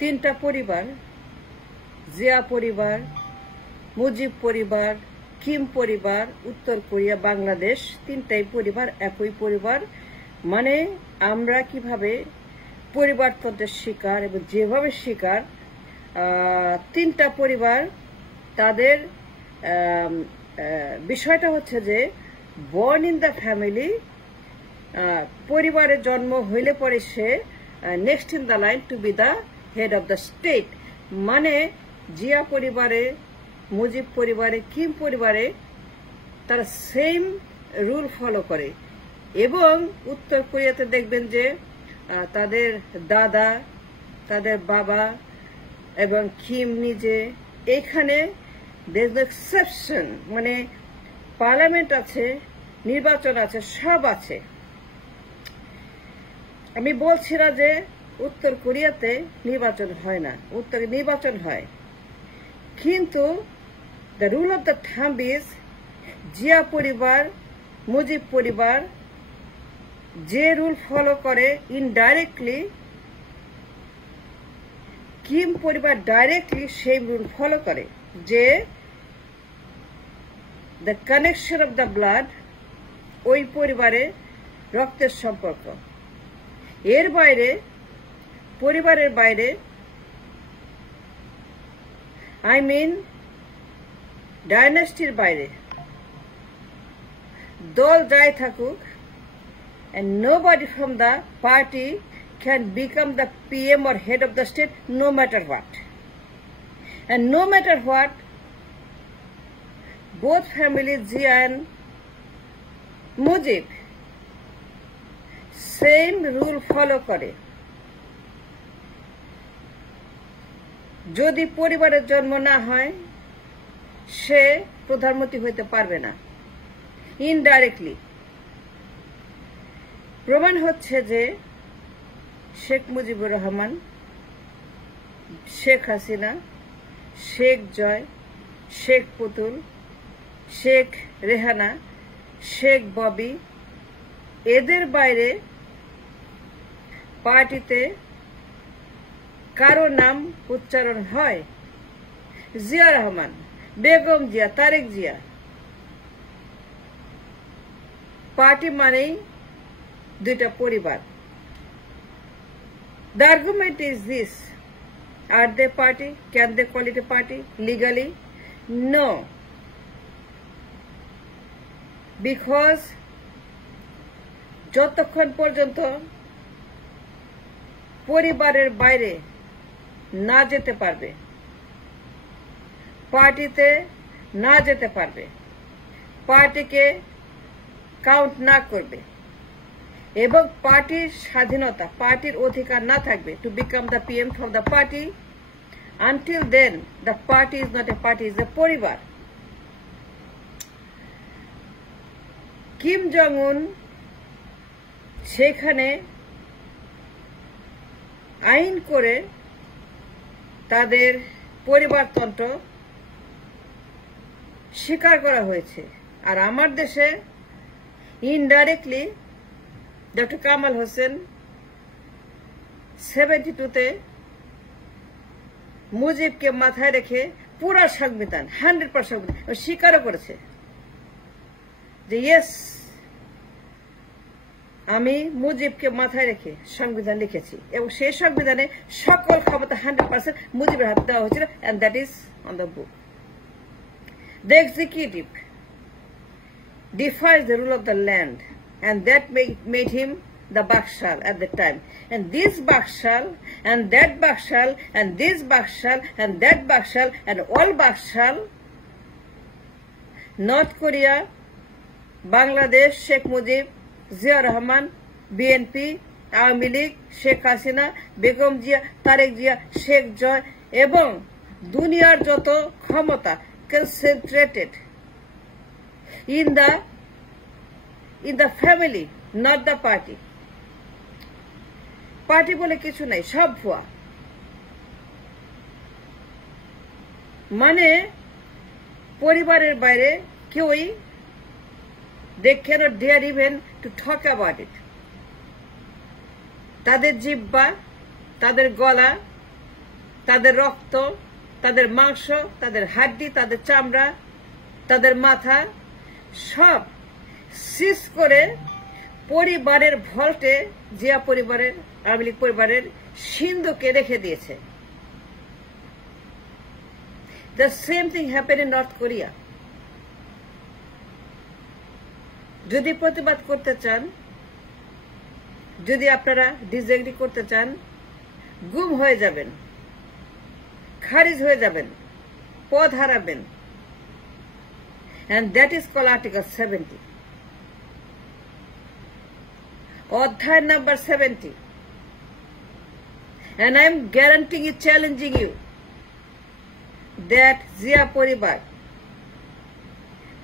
তিনটা পরিবার, জিয়া পরিবার, মুজিব পরিবার, কিম পরিবার, উত্তর কোরিয়া, বাংলাদেশ, তিনটাই পরিবার একই পরিবার। মানে আমরা কিভাবে পরিবারতন্ত্রের শিকার এবং যেভাবে শিকার, তিনটা পরিবার তাদের বিষয়টা হচ্ছে যে বর্ন ইন দ্য ফ্যামিলি, পরিবারের জন্ম হইলে পরে সে next in the line to be the head of the state. মানে জিয়া পরিবারে, মুজিব পরিবারে, কিম পরিবারে তারা সেম রুল ফলো করে। এবং উত্তর কোরিয়াতে দেখবেন যে তাদের দাদা, তাদের বাবা এবং কিম নিজে, এখানে দেয়ার ইজ নো এক্সেপশন। মানে পার্লামেন্ট আছে, নির্বাচন আছে, সব আছে। আমি বলছি না যে উত্তর কোরিয়াতে নির্বাচন হয় না, উত্তরে নির্বাচন হয়, কিন্তু the rule of the thumb is Zia পরিবার, মুজিব পরিবার যে রুল ফলো করে ইনডাইরেক্টলি, কিম পরিবার ডাইরেক্টলি সেই রুল ফলো করে যে the connection off the blood, ওই পরিবারে রক্তের সম্পর্ক। এর বাইরে, পরিবারের বাইরে, আই মিন ডাইনাস্টির বাইরে দল যাই থাকুক, and nobody from the party can become the PM or head of the state no matter what. And no matter what, both families, Zia and Mujib, same rule follow করে। যদি পরিবারের জন্ম না হয় সে প্রধানমন্ত্রী হইতে পারবে না। ইনডাইরেক্টলি প্রমাণ হচ্ছে যে শেখ মুজিবুর রহমান, শেখ হাসিনা, শেখ জয়, শেখ পুতুল, শেখ রেহানা, শেখ ববি, এদের বাইরে পার্টিতে কারো নাম উচ্চারণ হয়? জিয়া রহমান, বেগম জিয়া, তারেক জিয়া। পার্টি মানেই দুইটা পরিবার। The argument is this: are they party? Can they call it a party legally? No, because যতক্ষণ পর্যন্ত পরিবারের বাইরে না যেতে পারবে, পার্টিতে না যেতে পারবে, পার্টিকে কাউন্ট না করবে এবং পার্টির স্বাধীনতা, পার্টির অধিকার না থাকবে to become the PM from the party, until then the party is not a party, is a পরিবার। কিম জং উন সেখানে আইন করে তাদের পরিবারতন্ত্র স্বীকার করা হয়েছে। আর আমার দেশে ইনডাইরেক্টলি ডক্টর কামাল হোসেন 72-তে মুজিবকে মাথায় রেখে পুরা সংবিধান 100% স্বীকারও করেছে যে ইয়েস, আমি মুজিবকে মাথায় রেখে সংবিধান লিখেছি এবং সেই সংবিধানে সকল ক্ষমতা 100% মুজিবের হাতে দেওয়া হয়েছিল, and that is on the book. The executive defies the rule of the land, and that made him the Bakshal at the time. And this Bakshal, and that Bakshal, and this Bakshal, and that Bakshal, and all Bakshal, North Korea, Bangladesh, Sheikh Mujib, Zia Rahman, BNP, Awami League, Sheikh Hasina, Begum Jia, Tarek Jia, Sheikh Joy, এবং দুনিয়ার যত ক্ষমতা concentrated in the family, not the party. Party বলে কিছু নাই, সব ভুয়া। মানে পরিবারের বাইরে কেউই they cannot dare even to talk about it. তাদের জিহ্বা, তাদের গলা তাদের রক্ত, তাদের মাংস, তাদের হাড্ডি, তাদের চামড়া, তাদের মাথা সব সিজ করে পরিবারের ভল্টে জিয়া পরিবারের, আওয়ামী লীগ পরিবারের সিন্ধুকে রেখে দিয়েছে। The same thing happened in North Korea. যদি প্রতিবাদ করতে চান, যদি আপনারা ডিসএগ্রি করতে চান, গুম হয়ে যাবেন, খারিজ হয়ে যাবেন, পদ হারাবেন। And that is called Article 70. অধ্যায় number 70. And I am guaranteeing you, challenging you, that Zia পরিবার,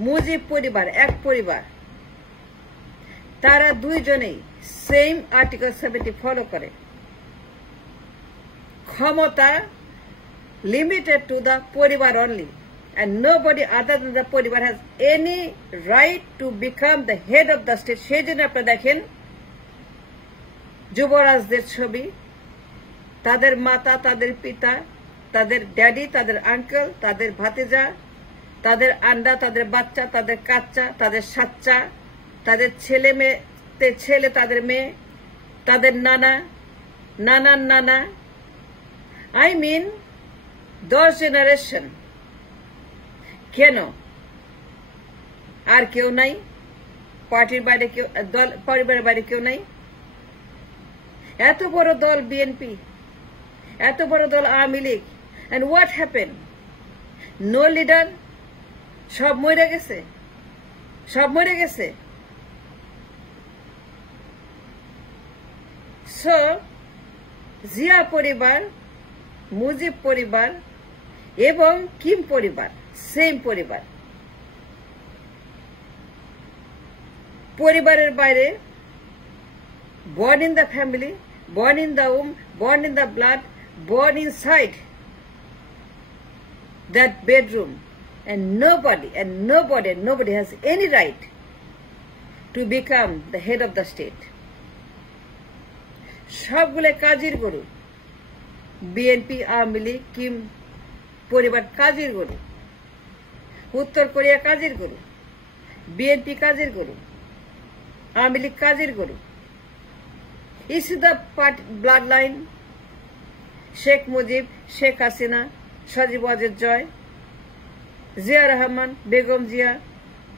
মুজিব পরিবার এক পরিবার, তারা দুইজনেই সেম আর্টিকেল 70 ফলো করে। ক্ষমতা limited to the পরিবার only, and nobody other than the পরিবার has any right to become the head of the state. সেই জন্য আপনারা দেখেন যুবরাজদের ছবি, তাদের মাতা, তাদের পিতা, তাদের ড্যাডি, তাদের আঙ্কেল, তাদের ভাতিজা, তাদের আন্ডা, তাদের বাচ্চা, তাদের কাচ্চা, তাদের সাচ্চা, তাদের ছেলে মেয়ে, ছেলে তাদের মেয়ে, তাদের নানা, নানার নানা, I mean 10 জেনারেশন। কেন? আর কেউ নাই? পার্টির বাইরে কেউ, দল পরিবারের বাইরে কেউ নাই? এত বড় দল বিএনপি, এত বড় দল Awami League, and what happened? No leader, সব মরে গেছে, সব মরে গেছে। So জিয়া পরিবার, মুজিব পরিবার এবং কিম পরিবার সেম পরিবার। পরিবারের বাইরে, born in the family, born in the womb, born in the blood, born inside that bedroom, and nobody has any right to become the head of the state. সবগুলো কাজের গরু, বিএনপি, আওয়ামী লীগ, কিম পরিবার কাজের গরু, উত্তর কোরিয়া কাজের গরু, BNP কাজের গরু, আওয়ামী লীগ কাজের গরু। Is the bloodline Sheikh Mujib, Sheikh Hasina, Sajeeb Wazed Joy, Zia Rahman, Begum Zia,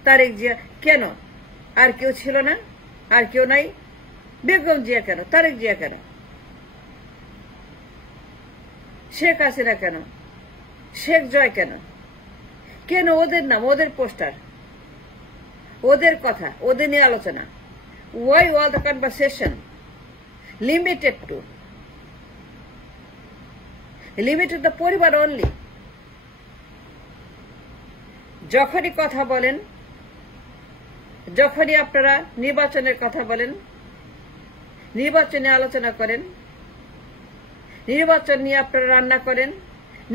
Tarique Zia. কেন? আর কেউ ছিল না? আর কেউ নাই? বেগম জিয়া কেন? তারেক জিয়া কেন? শেখ হাসিনা কেন? শেখ জয় কেন? কেন ওদের নাম, ওদের পোস্টার, ওদের কথা, ওদের নিয়ে আলোচনা? Why all the conversation limited the পরিবার only? যখনই কথা বলেন, যখনই আপনারা নির্বাচনের কথা বলেন, নির্বাচনে আলোচনা করেন, নির্বাচন নিয়ে আপনারা রান্না করেন,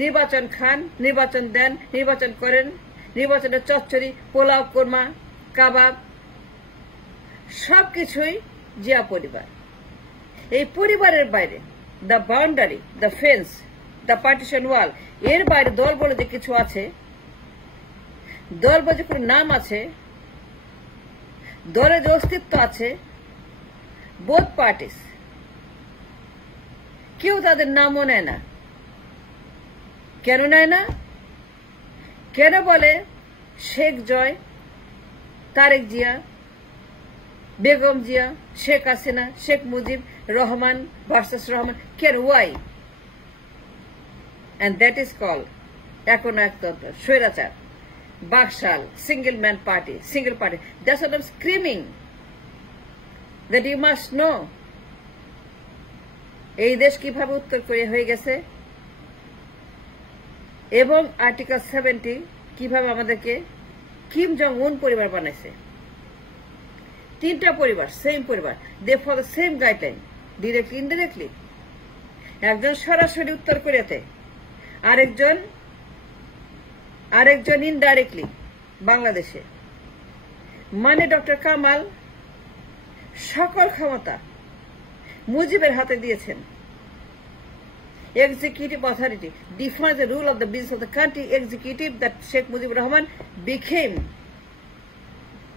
নির্বাচন খান, নির্বাচন দেন, নির্বাচন করেন, নির্বাচনের চচ্চড়ি, পোলাও, কোরমা, কাবাব সবকিছুই জিয়া পরিবার। এই পরিবারের বাইরে, the boundary, the fence, the partition wall, এর বাইরে দল বলে যে কিছু আছে, দল বলে যে কোনো নাম আছে, দলের যে অস্তিত্ব আছে, বোথ পার্টিস কেউ তাদের নামও নেয় না। কেন নেয় না? কেন বলে শেখ জয়, তারেক জিয়া, বেগম জিয়া, শেখ হাসিনা, শেখ মুজিব, রহমান ভার্সেস রহমান? কেন? Y? And that is called এখন একতন্ত্র, স্বৈরাচার, Baksal, single man party, single party. That's what I'm screaming, that you must know. এই দেশ কিভাবে উত্তর কোরিয়া হয়ে গেছে এবং আর্টিকেল 70 কিভাবে আমাদেরকে কিম জং উন পরিবার বানাইছে। তিনটা পরিবার, সেম পরিবার, they follow same guideline, directly indirectly. একজন সরাসরি উত্তর কোরিয়াতে, আরেকজন ইনডাইরেক্টলি বাংলাদেশে। মানে ডক্টর কামাল সকল ক্ষমতা মুজিবের হাতে দিয়েছেন। executive authority, defines the rule of the business of the country. Executive, that Sheikh Mujibur Rahman became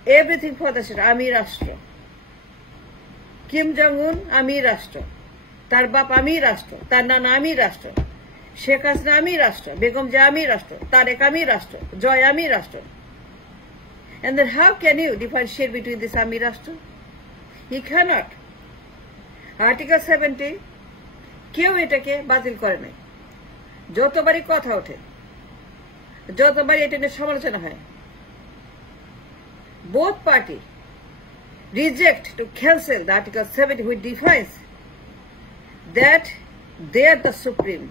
everything for the state. Ami Rashtra. Kim Jong-un, Ami Rashtra. Tar bap Ami Rashtra. Tar nana Ami Rashtra. Sheikh Hasina Ami Rashtra. Begum Jia Ami Rashtra. Tarek Ami Rashtra. Joy Ami Rashtra. And then how can you differentiate between this Ami Rashtra? You cannot. Article 70 কেউ এটাকে বাতিল করে নাই। যতবারই কথা ওঠে, যতবারই এটা নিয়ে সমালোচনা হয়, both party reject to cancel the Article 70 which defines that they are the supreme.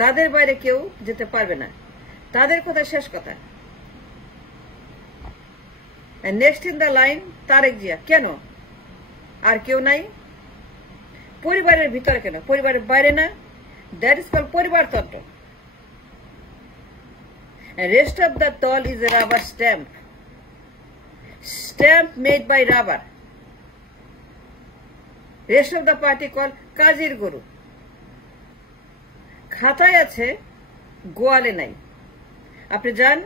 তাদের বাইরে কেউ যেতে পারবে না, তাদের কথা শেষ কথা। And next in the line, Tarique Zia. কেন আর কেউ নাই? পরিবারের ভিতরে কেন, পরিবারের বাইরে না? দ্যাট ইজ কল্ড পরিবারতন্ত্র। Rest of the toll is a rubber stamp, stamp made by rubber. Rest of the party call কাজীর গরু। খাতায় আছে, গোয়ালে নাই। আপনি যান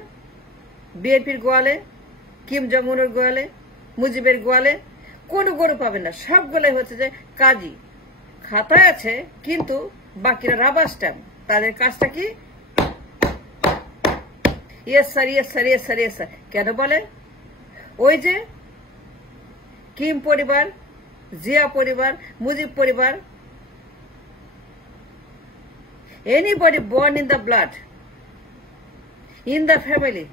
বিএনপির গোয়ালে, কিম জং উনের গোয়ালে, মুজিবের গোয়ালে, কোনো গরু পাবেন না, সবগুলোই হচ্ছে যে কাজী। খাতায় আছে কিন্তু বাকিরা রাবার স্ট্যাম্প। তাদের কাজটা কি? Yes sir, yes sir, yes sir, yes sir. কেন বলে? ওই যে কিম পরিবার, জিয়া পরিবার, মুজিব পরিবার, anybody born in the blood, in the family,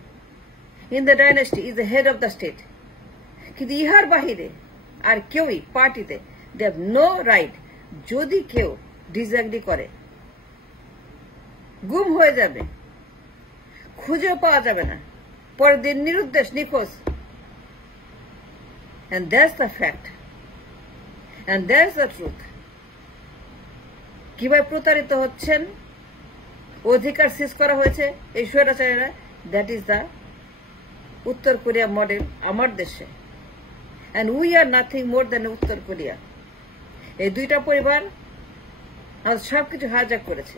in the dynasty is the head of the state. কিন্তু ইহার বাহিরে আর কেউই পার্টিতে they have no right। যদি কেউ ডিসএগ্রি করে, গুম হয়ে যাবে, খুঁজেও পাওয়া যাবে না, পরের দিন নিরুদ্দেশ, নিখোঁজ। And that's the fact, and that's the truth। কিভাবে প্রতারিত হচ্ছেন, অধিকার সিজ করা হয়েছে এই স্বৈরাচারীরা, দ্যাট ইজ দ্য উত্তর কোরিয়া মডেল আমার দেশে। and we are nothing more than উত্তর কোরিয়া। এই দুইটা পরিবার সবকিছু হাইজ্যাক করেছে।